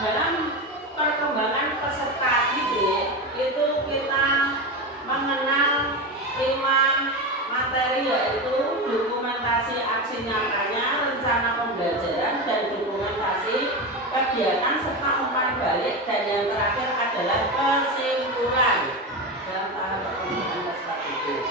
Dalam perkembangan peserta didik itu kita mengenal 5 materi, yaitu dokumentasi aksi nyatanya, rencana pembelajaran, dan dokumentasi kegiatan serta umpan balik, dan yang terakhir adalah kesimpulan dalam tahap perkembangan peserta didik.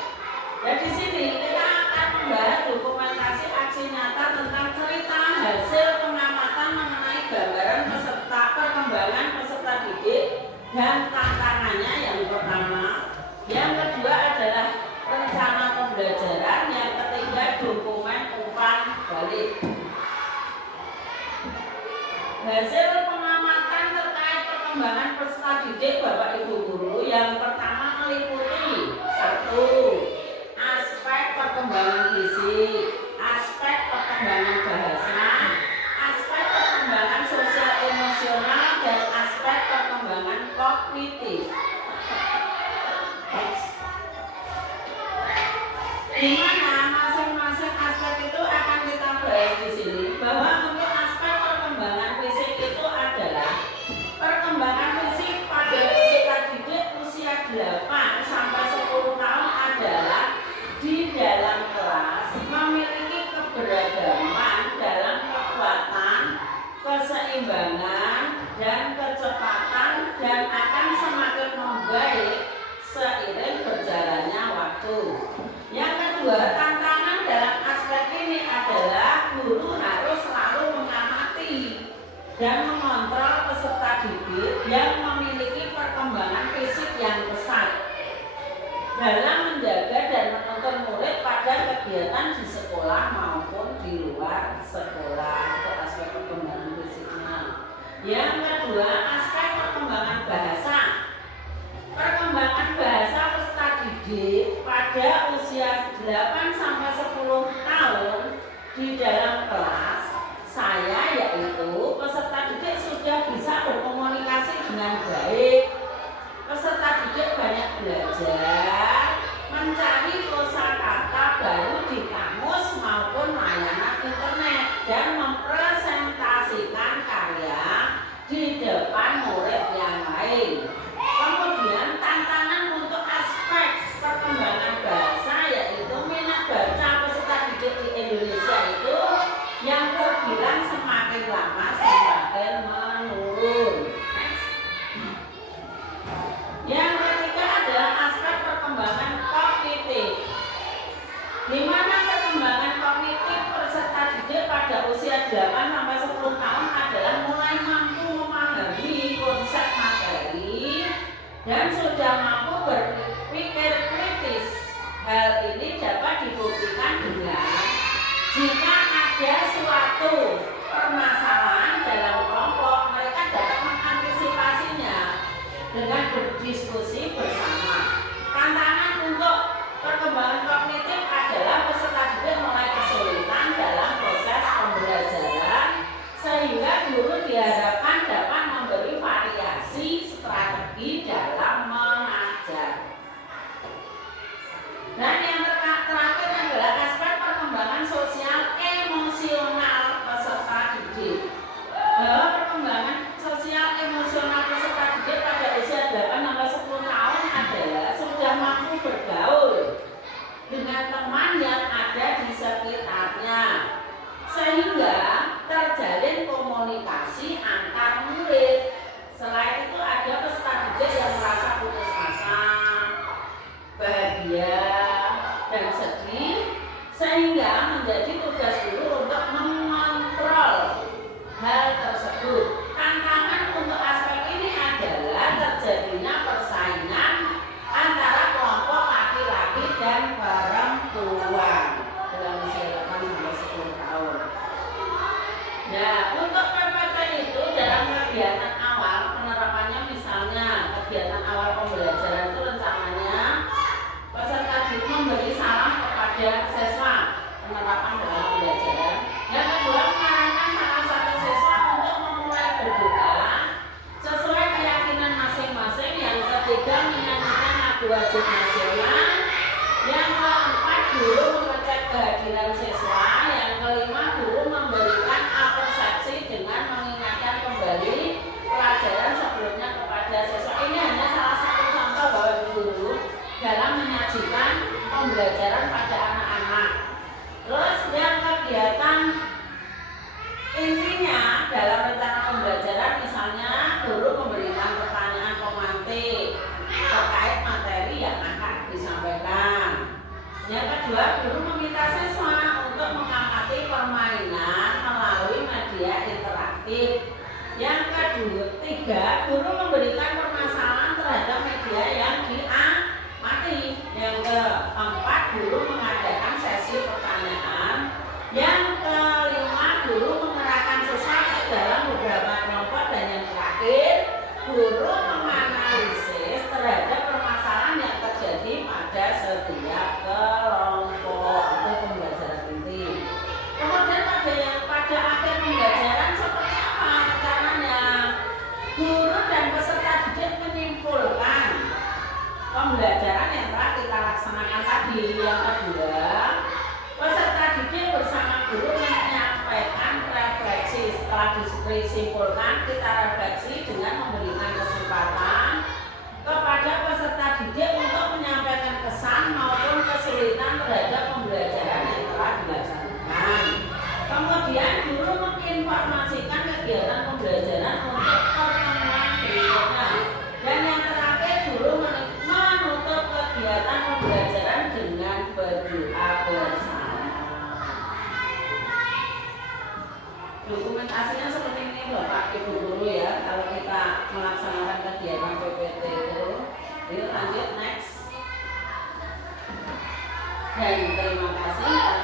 Dan di sini kita akan membahas dokumentasi aksi nyata tentang cerita hasil pengamatan mengenai gambaran peserta perkembangan peserta didik dan tantangannya yang pertama. Yang kedua adalah rencana pembelajaran, yang ketiga dokumen umpan balik. Hasil pengamatan terkait perkembangan peserta didik Bapak Ibu Guru yang pertama meliputi 1. Aspek perkembangan fisik, aspek perkembangan bahasa, aspek perkembangan sosial emosional, dan aspek perkembangan kognitif. Di mana masing-masing aspek itu akan kita bahas di sini, bahwa untuk aspek perkembangan fisik itu adalah perkembangan fisik pada peserta didik usia 8 sampai 10 tahun adalah di dalam kelas memiliki keberagaman dalam kekuatan, keseimbangan, dan kecepatan, dan akan semakin membaik seiring berjalannya waktu. Yang kedua, tantangan dalam aspek ini adalah guru harus selalu mengamati dan mengontrol peserta didik yang memiliki perkembangan fisik yang pesat dalam menjaga dan menuntun murid pada kegiatan di sekolah maupun di luar sekolah. Itu aspek perkembangan fisiknya. Yang kedua, aspek perkembangan bahasa. Perkembangan bahasa peserta didik pada usia 8 sampai 10 tahun di dalam kelas saya, yaitu peserta didik sudah bisa berkomunikasi dengan baik. Peserta didik banyak belajar, mencari kosakata baru di kamus maupun layanan internet, dan mempresentasikan karya di depan murid yang lain. Kemudian tantangan untuk aspek perkembangan bahasa, yaitu minat baca peserta didik di Indonesia itu yang terbilang semakin lama semakin menurun. Yang ketiga adalah aspek perkembangan kognitif, di mana perkembangan kognitif peserta didik pada usia 8 sampai 10 tahun adalah mulai mampu memahami konsep materi dan sudah mampu berpikir kritis. Hal ini dapat dibuktikan dengan jika ada suatu permasalahan dalam kelompok, mereka dapat mengantisipasinya dengan berdiskusi bersama. Tantangan untuk perkembangan kognitif adalah peserta didik mulai kesulitan dalam proses pembelajaran, sehingga guru diharapkan dapat memberi variasi strategi dalam mengajar. Dan yang terakhir adalah aspek perkembangan sosial emosional peserta didik. Bahwa perkembangan sosial emosional peserta didik pada usia 8 sampai 10 tahun adalah sudah mampu bergaul dengan teman yang ada di sekitarnya, sehingga terjalin komunikasi antar murid. Selain itu ada peserta didik yang merasa putus asa, bahagia, dan sedih, sehingga menjadi tugas guru untuk mengontrol hal tersebut. Tantangan untuk aspek ini adalah terjadinya persaingan antara kelompok laki-laki dan perempuan dalam usia 8 sampai 10 tahun. Nah, untuk PPT itu dalam kegiatan awal penerapannya, misalnya kegiatan awal pembelajaran itu rencananya peserta didik memberi salam kepada siswa penerapan dalam pembelajaran. Yang kedua, mengarahkan salah satu siswa untuk memulai berdoa sesuai keyakinan masing-masing. Yang ketiga, menyanyikan lagu wajib nasional. Yang keempat, guru mengecek kehadiran siswa. Yang kelima, guru memberikan apresiasi dengan mengingatkan kembali pembelajaran pada anak-anak. Terus yang kegiatan intinya dalam rencana pembelajaran misalnya guru memberikan pertanyaan pemantik terkait materi yang akan disampaikan. Yang kedua, guru meminta siswa untuk mengamati permainan melalui media interaktif. Yang ketiga, guru memberikan permasalahan terhadap media yang diamati. Yang keempat, guru mengadakan sesi pertanyaan. Yang kelima, guru mengerahkan siswa ke dalam beberapa kelompok. Dan yang terakhir, guru menganalisis terhadap permasalahan yang terjadi pada setiap kelompok. Itu pembelajaran inti. Kemudian pada akhir pembelajaran seperti apa caranya? Guru dan peserta didik menyimpulkan pembelajaran yang telah kita laksanakan tadi. Yang kedua, peserta didik bersama guru menyampaikan refleksi. Setelah disimpulkan, kita refleksi dengan memberikan kesempatan kepada peserta didik untuk menyampaikan kesan maupun kesulitan terhadap pembelajaran yang telah dilaksanakan. Kemudian guru menginformasikan kegiatan pembelajaran untuk pertemuan berikutnya. Dan yang terakhir, guru menutup kegiatan pembelajaran dengan berdoa bersama. Dokumentasinya seperti ini Bapak Ibu guru ya, kalau kita melaksanakan kegiatan PPT itu. Yuk lanjut next. Dan terima kasih.